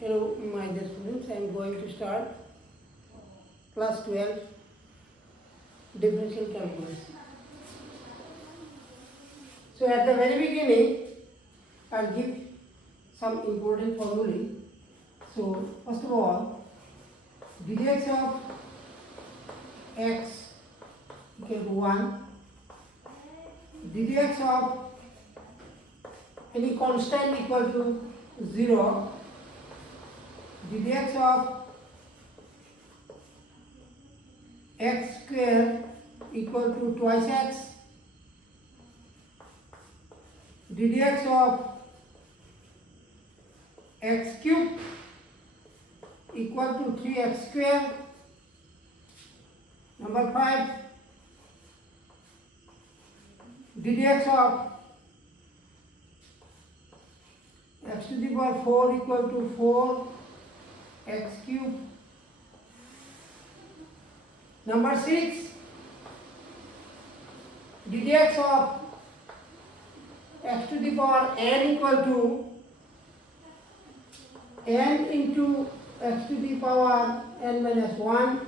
Hello, my dear students. I am going to start class 12 differential calculus. So, at the very beginning, I'll give some important formulae. So, first of all, dx of x equal to 1, dx of any constant equal to 0, dx of x square equal to twice x, dx of x cube equal to 3x square. Number 5, dx of x to the power 4 equal to 4x cube. Number 6, dx of x to the power n equal to n into x to the power n minus 1,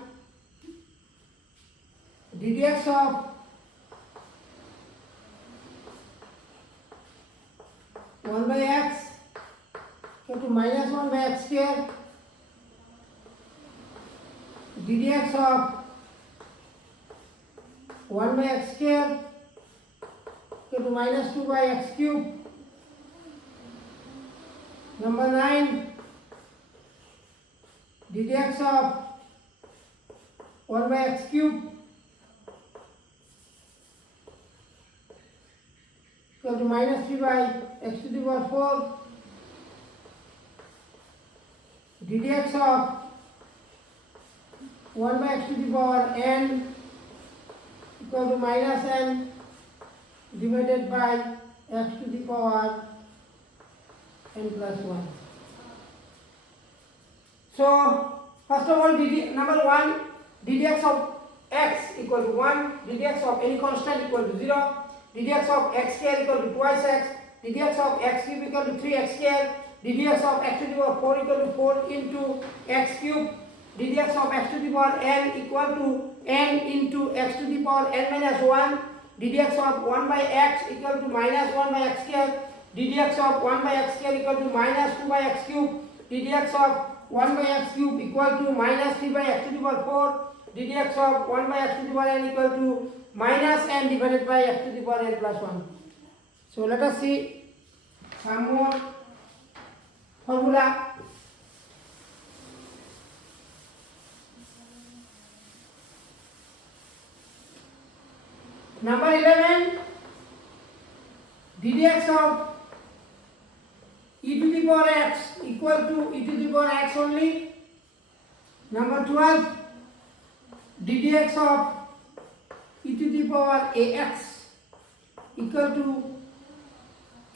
dx of 1 by x equal to minus 1 by x square, dx of 1 by x square equal to minus 2 by x cube. Number 9, dx of 1 by x cube equal to minus 3 by x to the power 4, dx of 1 by x to the power n equal to minus n divided by x to the power n plus 1. So, first of all, number 1, dx of x equal to 1, dx of any constant equal to 0, dx of x square equal to twice x, dx of x cube equal to 3x square, dx of x to the power 4 equal to 4 into x cube, dx of x to the power n equal to n into x to the power n minus 1, dx of 1 by x equal to minus 1 by x square, dx of 1 by x square equal to minus 2 by x cube, dx of 1 by x cube equal to minus 3 by x to the power 4, dx of 1 by x to the power n equal to minus n divided by x to the power n plus 1. So let us see some more formula. Number 11, dx of e to the power x equal to e to the power x only. Number 12, dx of e to the power ax equal to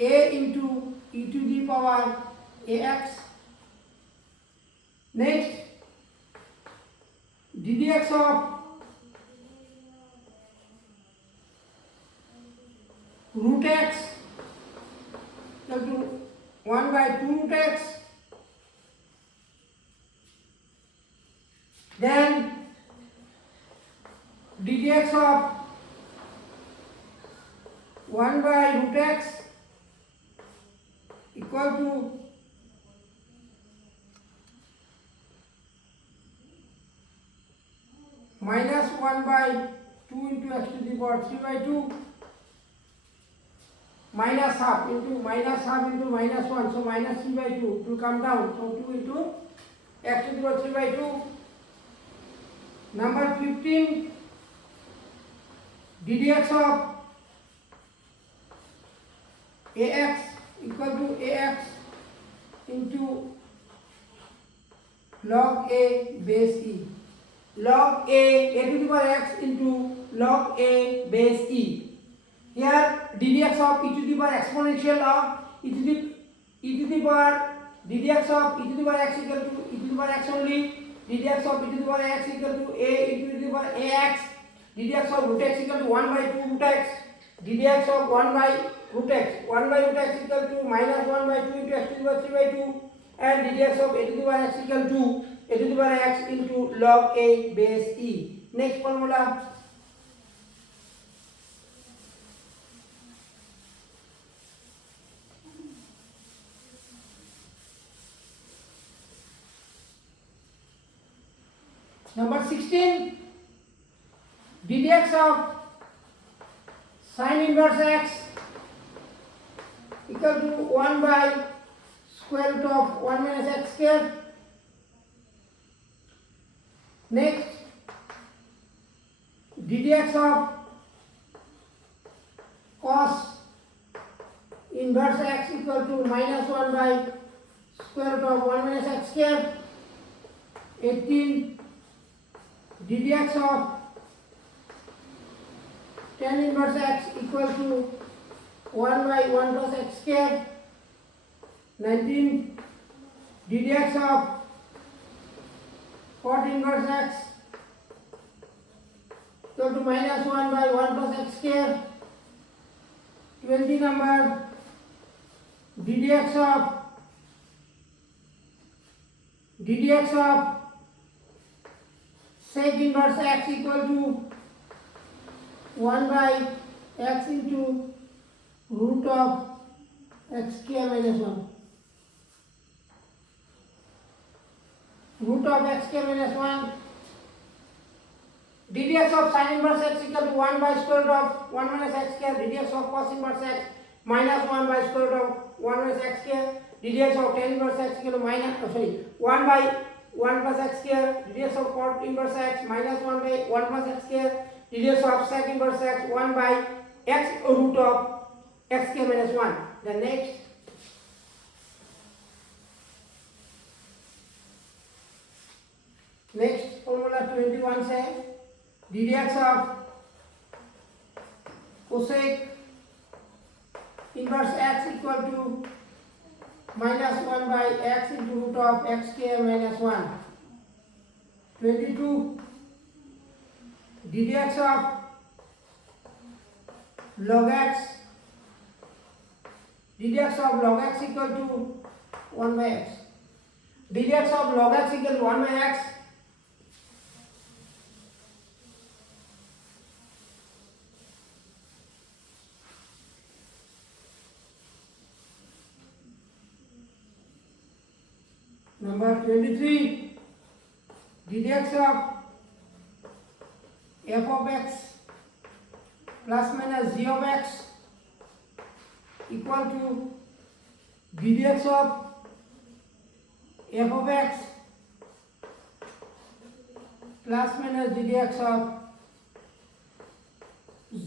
a into e to the power ax. Next, dx of root x equal to 1 by 2 root x. Then dx of 1 by root x equal to minus 1 by 2 into x to the power 3 by 2, minus half into minus 1, so minus 3 by 2, it will come down, so 2 into x to the power 3 by 2. Number 15, dx of ax equal to ax into log a base e, log a to the power x into log a base e. Here dx of e to the power exponential of e to the power, dx of e to the power x equal to e to the power x only, dx of e to the power x equal to a e to the power ax, dx of root x equal to 1 by 2 root x, dx of 1 by root x. 1 by root x equal to minus 1 by 2 into x to the power 3 by 2. and ddx of a to the power x equal to a to the power x into log a base e. Next formula. Number 16, ddx of sin inverse x equal to 1 by square root of 1 minus x square. Next, ddx of cos inverse x equal to minus 1 by square root of 1 minus x square. 18, ddx of tan inverse x equal to 1 by 1 plus x square. 19, ddx of cot inverse x equal to minus 1 by 1 plus x square. 20 number, ddx of sec inverse x equal to 1 by x into root of x square minus 1. Root of x square minus 1. ddx of sin inverse x equal to 1 by square root of 1 minus x square. ddx of cos inverse x minus 1 by square root of 1 minus x square. ddx of tan inverse x equal to 1 by 1 plus x square. ddx of cot inverse x minus 1 by 1 plus x square. ddx of sec inverse x 1 by x root of x square minus 1. The next formula 21 say ddx of cosec inverse x equal to minus 1 by x into root of x square minus 1. 22, ddx of log x equal to 1 by x. ddx of log x equal to 1 by x. Number 23, ddx of f of x plus minus g of x equal to ddx of f of x plus minus ddx of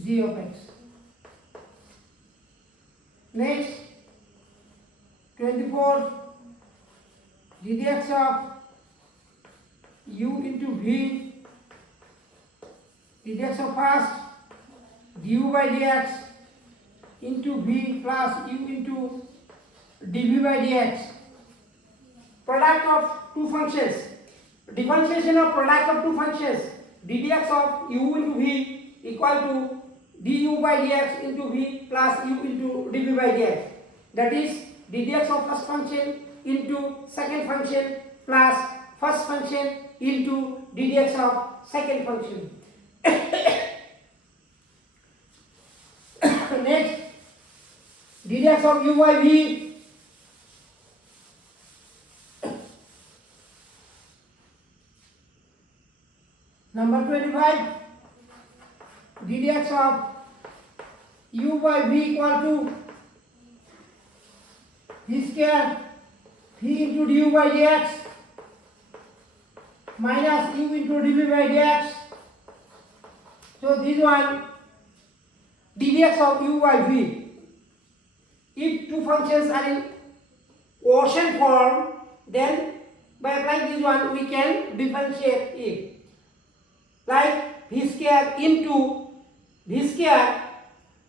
g of x. Next, 24, ddx of u into v, ddx of first du by dx into v plus u into dv by dx. Product of two functions. Differentiation of product of two functions. ddx of u into v equal to du by dx into v plus u into dv by dx. That is ddx of first function into second function plus first function into ddx of second function. Next, ddx of u by v number 25, ddx of u by v equal to v square v into du by dx minus u into dv by dx. So this one ddx of u by v. If two functions are in quotient form, then by applying this one we can differentiate it. Like v square into v square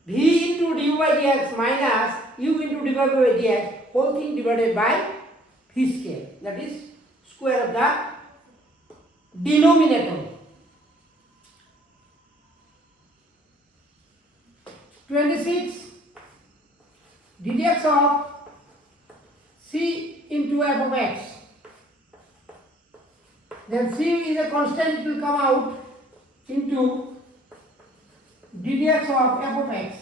v into du by dx minus u into dv by dx, whole thing divided by v square, that is square of the denominator. 26, ddx of c into f of x. Then c is a constant, it will come out into d dx of f of x.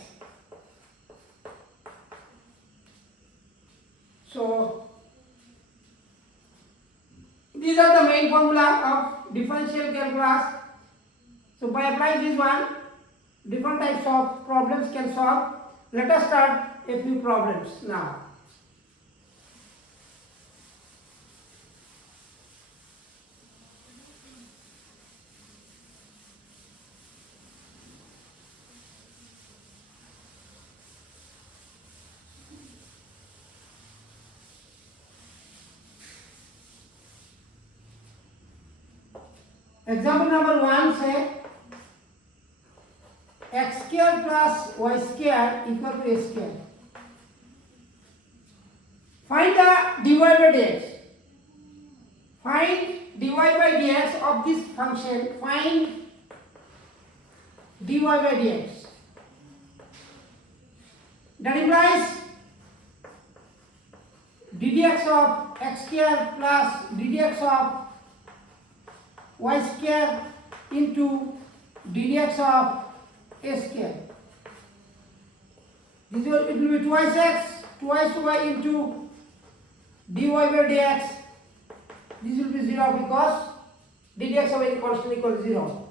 So these are the main formula of differential calculus. So by applying this one, different types of problems can solve. Let us start a few problems now. Example number 1 say x square plus y square equal to a square. Find the dy by dx. Find dy by dx of this function. Find dy by dx. That implies d dx of x square plus d dx of y square into d dx of a square. It will be twice x, twice y into dy by dx. This will be 0 because d dx of any constant equal to 0.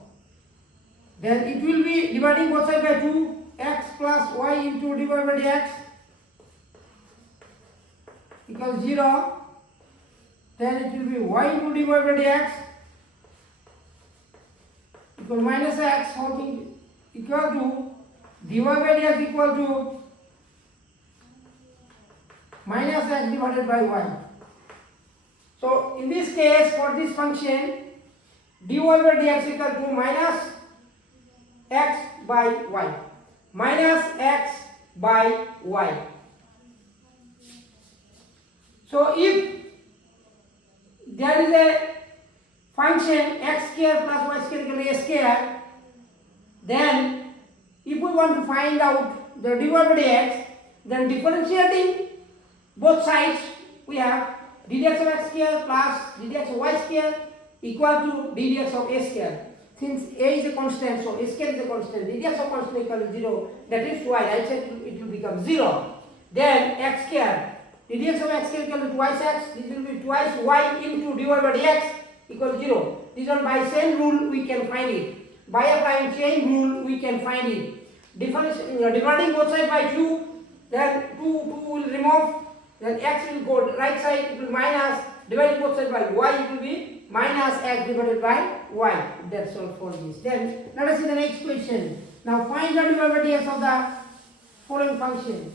Then it will be dividing both sides by 2, x plus y into dy by dx equals 0. Then it will be y into dy by dx equal minus x whole thing equal to dy by dx equal to minus x divided by y. So in this case, for this function, dy by dx equal to minus x by y. Minus x by y. So if there is a function x square plus y square equal to a square, then if we want to find out the dy by dx, then differentiating both sides, we have d dx of x square plus d dx of y square equal to d dx of a square. Since a is a constant, so a square is a constant, d dx of constant equal to 0, that is why right side it will become 0. Then x square, d dx of x square equal to twice x, this will be twice y into dy by dx equal to 0. This one by chain rule we can find it. By applying chain rule we can find it. Dividing both sides by 2, then 2 will remove, then x will go right side, it will minus, dividing both sides by y, it will be minus x divided by y. That's all for this. Then let us see the next question. Now find the dy by dx of the following function.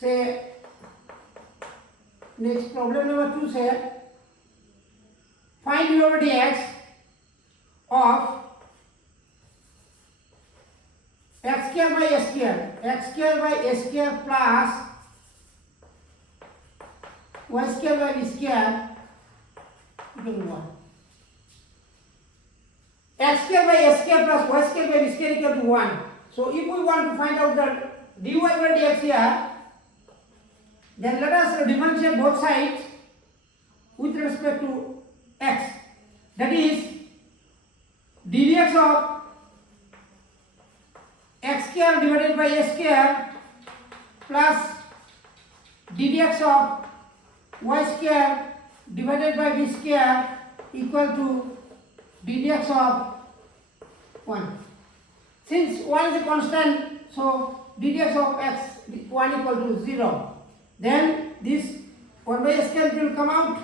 Say next problem number 2 say find dy by dx of x square by a square, x square by a square plus y square by b square equal to 1. X square by a square plus y square by b square equal to 1. So if we want to find out the dy by dx here, then let us differentiate both sides with respect to x. That is d dx of x square divided by a square plus d dx of y square divided by b square equal to d dx of 1. Since 1 is a constant, so d dx of x 1 equal to 0. Then this 1 by a square will come out.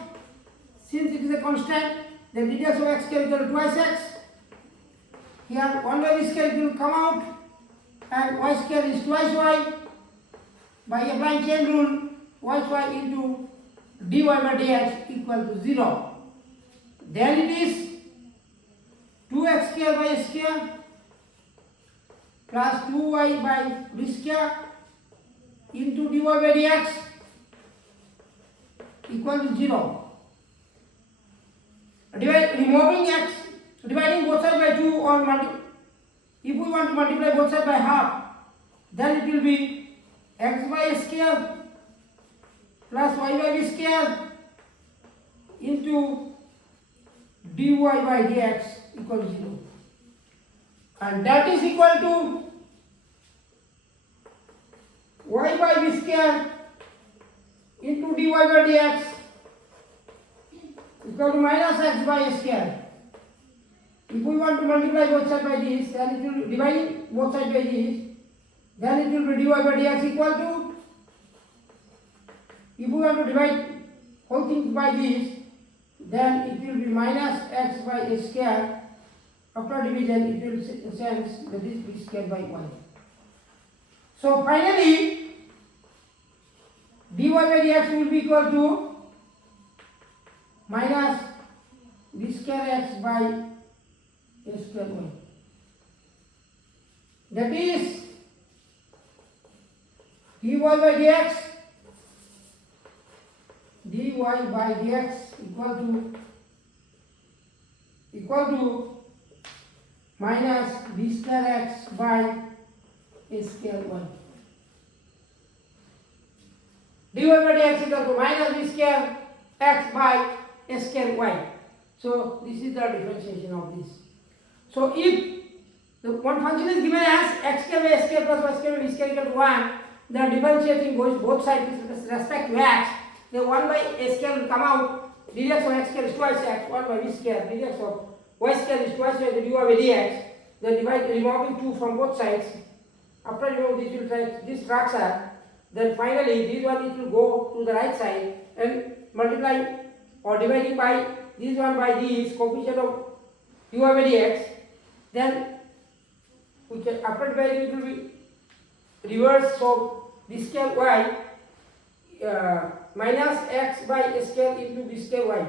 Since it is a constant, then d dx of x square equal to twice x. Here 1 by b square will come out and y square is twice y. By applying chain rule, y into dy by dx equal to 0. Then it is 2x square by a square plus 2y by b square into dy by dx equal to 0. Removing x, dividing both sides by 2 or if we want to multiply both sides by half, then it will be x by square plus y by b square into dy by dx equal to 0, and that is equal to y by b square into dy by dx equal to minus x by square. If we want to multiply both sides by this, then it will divide both sides by this, then it will be dy by dx equal to, if we want to divide whole thing by this, then it will be minus x by square. After division, it will sense that this b square by 1. So finally, dy by dx will be equal to minus b square x by a square y. That is dy by dx equal to minus b square x by a square y. dy by dx equal to minus b square x by a square y. So this is the differentiation of this. So if the one function is given as x square by s square plus y square by b square equal to 1, then differentiating goes both sides with respect to x. The 1 by a square will come out, dx of x square is twice x, 1 by b square, dx of y square is twice y, the dy by dx. Then divide, removing 2 from both sides. After removing this, will try this fraction. Then finally, this one it will go to the right side and multiply or dividing by this one by this coefficient of dy by dx. Then we can, after dividing, it will be reverse. So b square y minus x by a square into b square y.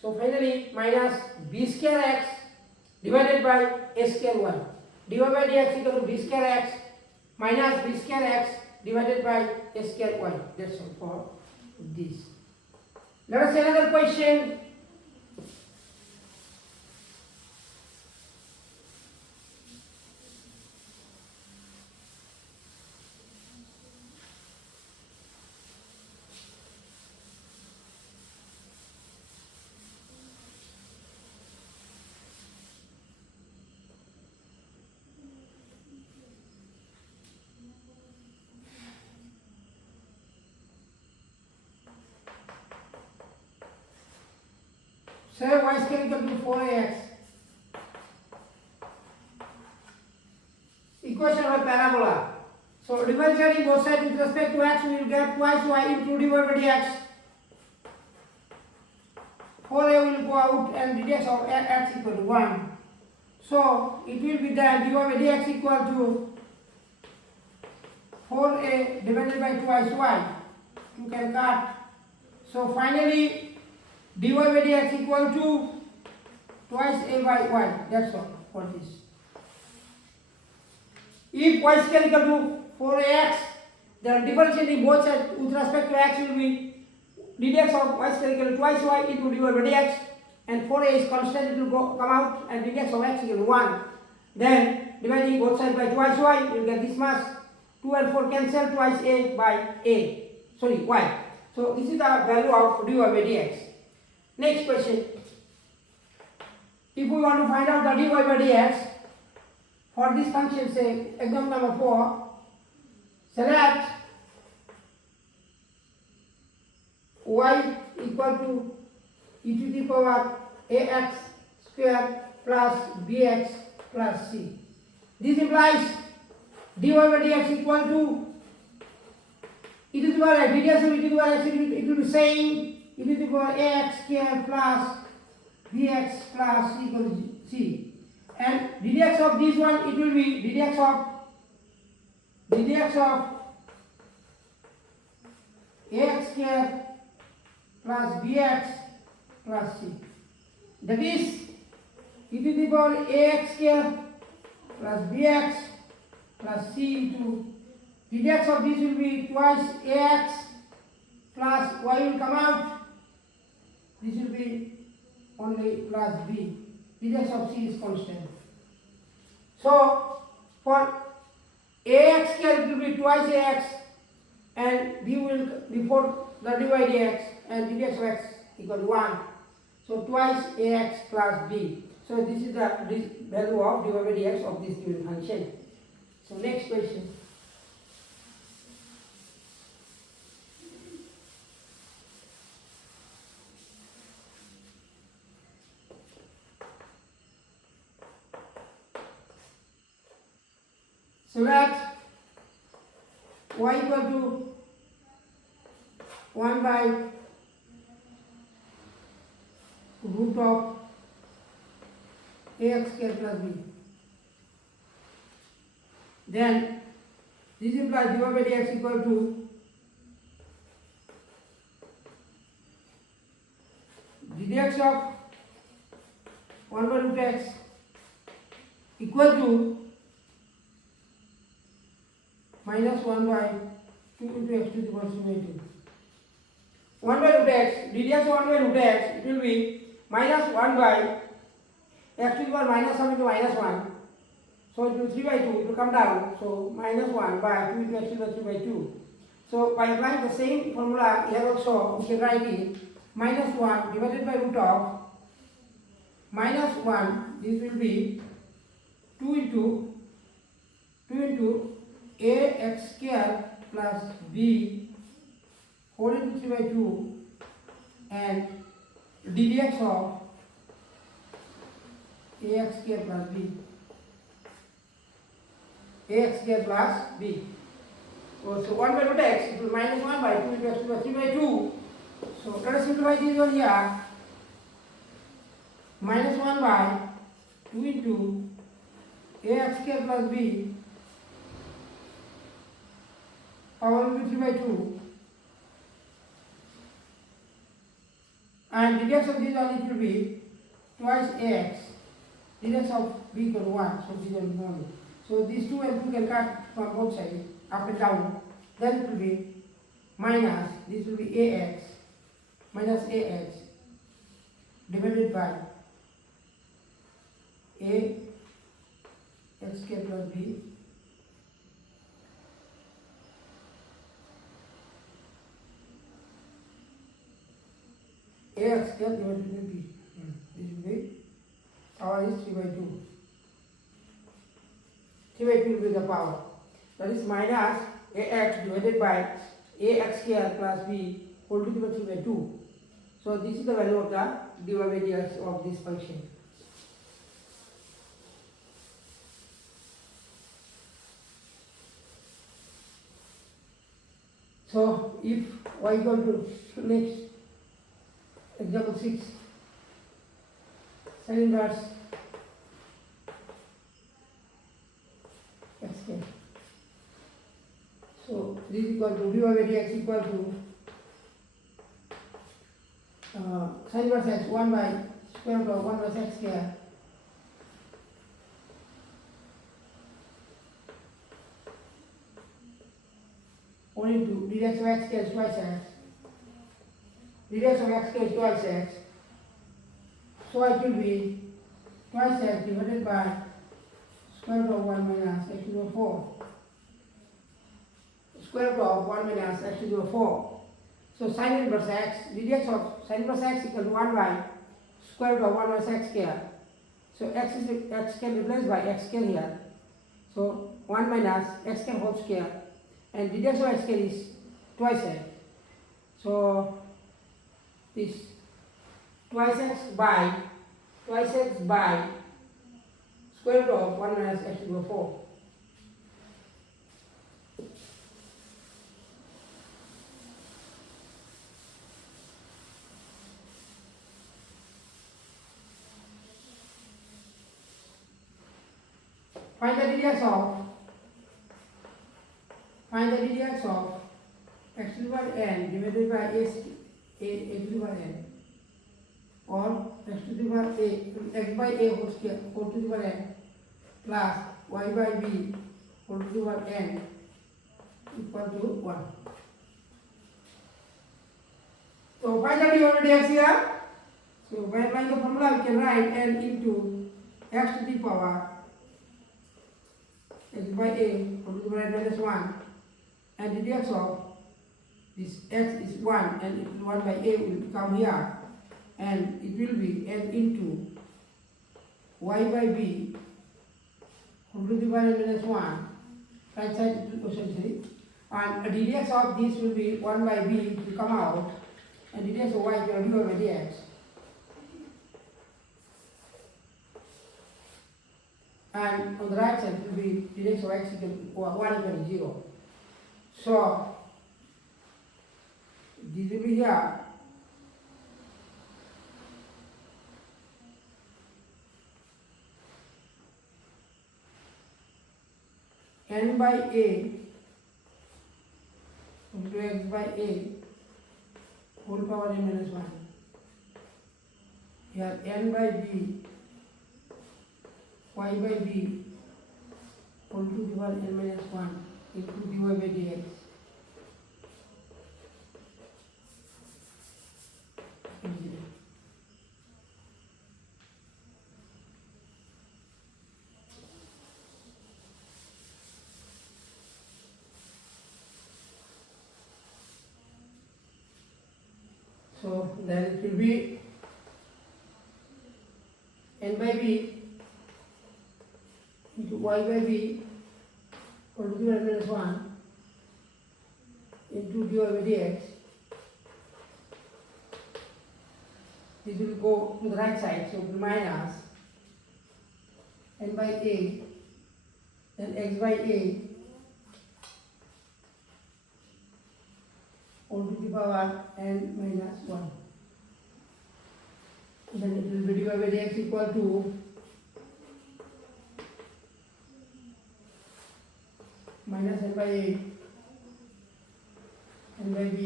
So finally minus b square x divided by a square y. dy by dx equal to b square x minus b square x divided by a square y. That's all for this. Let us see another question. Say y square equal to 4ax. Equation of a parabola. So differentiating both sides with respect to x, we will get twice y into dy by dx. 4a will go out and dx of x equal to 1. So it will be then dy by dx equal to 4a divided by twice y. You can cut. So finally dy by dx equal to twice a by y. That's all for this. If y square equal to 4ax, then differentiating both sides with respect to x will be dx of y square equal to twice y into dy by dx, and 4a is constant, it will come out, and dx of x equal to 1. Then dividing both sides by twice y, you will get this much. 2 and 4 cancel, twice a by a. Sorry, y. So this is the value of dy by dx. Next question. If we want to find out the dy by dx for this function, say example number 4, select y equal to e to the power ax square plus bx plus c. This implies dy by dx equal to e to the power dx of e to the power x, it will be same e to the power ax square plus bx plus c equal to c. And dx of this one, it will be dx of ax square plus bx plus c. That is e to the power ax square plus bx plus c into dx of this will be twice ax plus y will come out. This will be only plus b. Dx of c is constant. So for ax square it will be twice ax and b will before the dy dx and dx of x equal to 1. So twice ax plus b. So this is the value of dy by dx of this given function. So next question. So that y equal to 1 by root of ax square plus b. Then this implies dy by dx equal to dx of 1 by root x equal to minus 1 by 2 into x to the power 2. 1 by root x, dx of 1 by root x, it will be minus 1 by x to the power minus 1 into minus 1. So it will be 3 by 2, it will come down. So minus 1 by 2 into x to the power 3 by 2. So by applying the same formula here also, we can write it minus 1 divided by root of minus 1, this will be 2 into ax square plus b whole into 3 by 2 and ddx of ax square plus b. Ax square plus b. So 1 by root x equals minus 1 by 2 into x to the 3 by 2. So let us simplify this one here. Minus 1 by 2 into ax square plus b power will be 3 by 2 and dx of this one it will be twice ax, dx of b equal to 1, so this one only. So these two and 2 can cut from both sides up and down, then it will be minus, this will be ax minus ax divided by a x square plus b ax square divided by b. This will be power is 3 by 2. 3 by 2 will be the power. That is minus ax divided by ax square plus b whole to the power 3 by 2. So this is the value of the dy by dx of this function. So if y equal to next example 6, sin inverse x square. So this is equal to dy by dx equal to sin inverse x 1 by square root of 1 by x square only to dx of x square is twice x. Dx of x square is twice x. So it will be twice x divided by square root of 1 minus x to the power 4. Square root of 1 minus x to the power 4. So sin inverse x, dx of sin inverse x equal to 1 by square root of 1 minus x square. So x can replaced by x square here. So 1 minus x square whole square. And dx of x square is twice x. So this twice x by square root of 1 minus x to the power 4. Find the dx of x to the power n divided by a to the power n, or x to the power a, x by a whole square whole to the power n plus y by b whole to the power n equal to 1. So find the dy by dx here. So by applying the formula we can write n into x to the power x by a whole to the power n minus 1 and dx of this x is 1 and it will 1 by a will come here and it will be n into y by b whole to the power n minus 1, right side it will sorry, and a dx of this will be 1 by b, it will come out, and dx of y is dy by dx. And on the right side it will be dx of x equal 1 equal to 0. So this will be here. N by a into x by a whole power n minus 1. Here n by b y by b whole to the power n minus 1 into dy by dx. So then it will be n by b into y by b whole to the power minus 1 into dy by dx. This will go to the right side, so it will be minus n by a, then x by a whole to the power n minus 1. Then it will be dy by dx equal to minus n by a, n by b,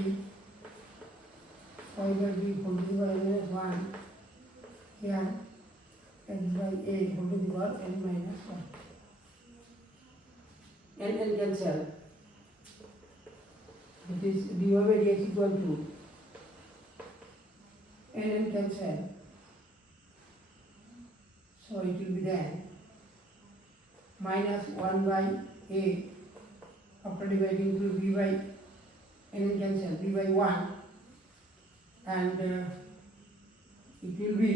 y by b whole to the power n minus 1. Here x by a whole to the power n minus 1. N cancel. It is dy by dx equal to n cancel. So it will be then minus 1 by a after dividing to b by n cancel b by 1, and it will be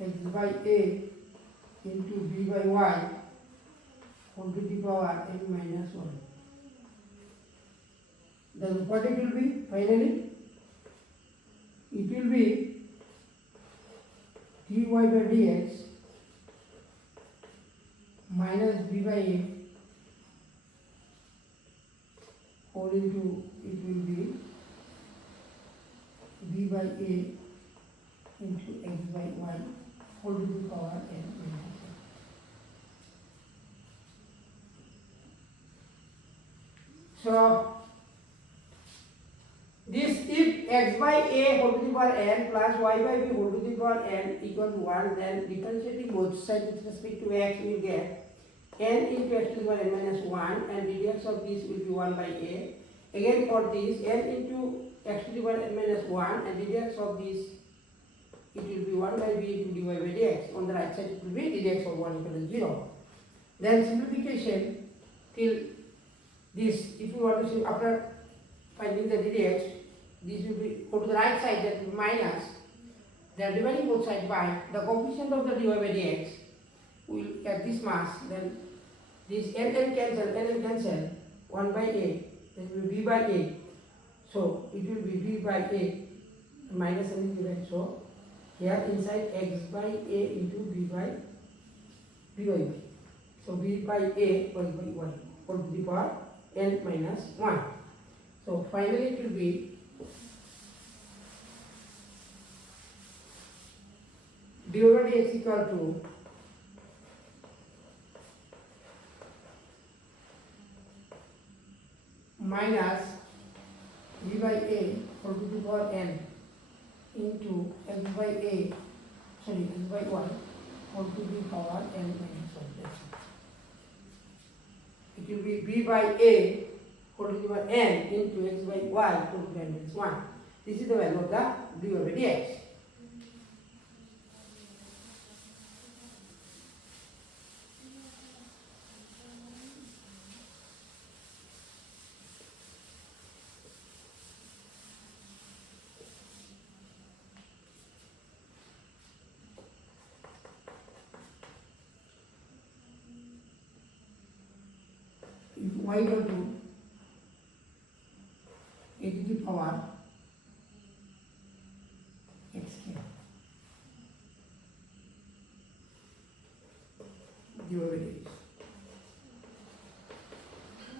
x by a into b by y whole to the power n minus 1. Then what it will be finally? It will be dy by dx minus b by a whole into, it will be b by a into x by y whole to the power n minus 1. So this, if x by a whole to the power n plus y by b whole to the power n equal to 1, then differentiating both sides with respect to x, we will get n into x to the power n minus 1, and dx of this will be 1 by a. Again for this, n into x to the power n minus 1, and dx of this, it will be 1 by b into dy by dx. On the right side it will be dx of 1 equal to 0. Then simplification till this, if you want to see after finding the dx, this will be go to the right side, that will be minus. They are dividing both sides by the coefficient of the dy by dx. We will get this mass, then this n cancel, 1 by a, then will be b by a. So it will be b by a minus n divided. So here inside x by a into b by b. So b by a y by 1 whole to the power n minus 1. So finally it will be dy by dx equal to minus b by a whole to the power n into x by a, sorry, x by 1 whole to the power n minus 1. It will be b by a whole to the power n into x by y whole to the n minus 1. This is the value of the dy by dx. y equal to a to the power x square divided by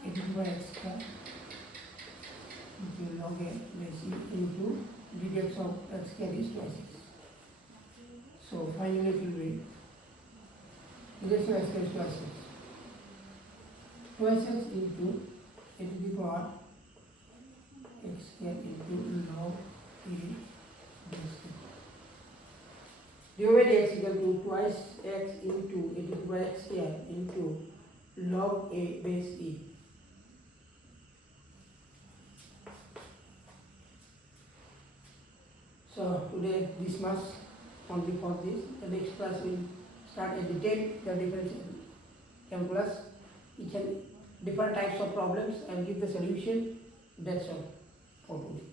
a to the power x square into log a by c into dx of x square is twice x. So finally it will be dx of x square is twice x. Twice x into a to the power x square into log a by c. Divided by x equal to twice x into a to the power x square into log a base e. So today this much only for this. The next class will start a detailed the differential calculus, each and different types of problems and give the solution. That's all for today.